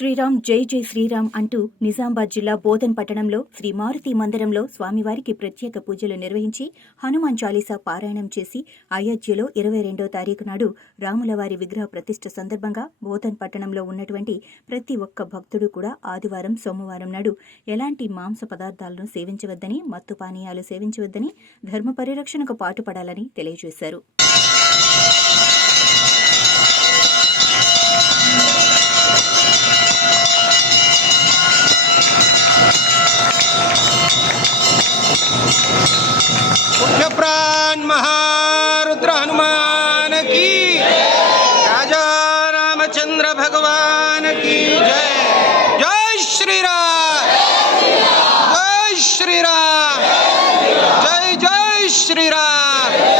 శ్రీరామ్ జై జై శ్రీరామ్ అంటూ నిజామాబాద్ జిల్లా బోధన్ పట్టణంలో శ్రీ మారుతి మందిరంలో స్వామివారికి ప్రత్యేక పూజలు నిర్వహించి హనుమాన్ చాలీసా పారాయణం చేసి అయోధ్యలో 22వ తారీఖు నాడు రాములవారి విగ్రహ ప్రతిష్ఠ సందర్భంగా బోధన్ పట్టణంలో ఉన్నటువంటి ప్రతి ఒక్క భక్తుడు కూడా ఆదివారం సోమవారం నాడు ఎలాంటి మాంస పదార్థాలను సేవించవద్దని మత్తు పానీయాలు సేవించవద్దని ధర్మ పరిరక్షణకు పాటుపడాలని తెలియజేశారు. प्राण महारुद्र हनुमान की, राजा रामचंद्र भगवान की जय. जय श्री राम, जय श्री राम, जय जय श्री राम.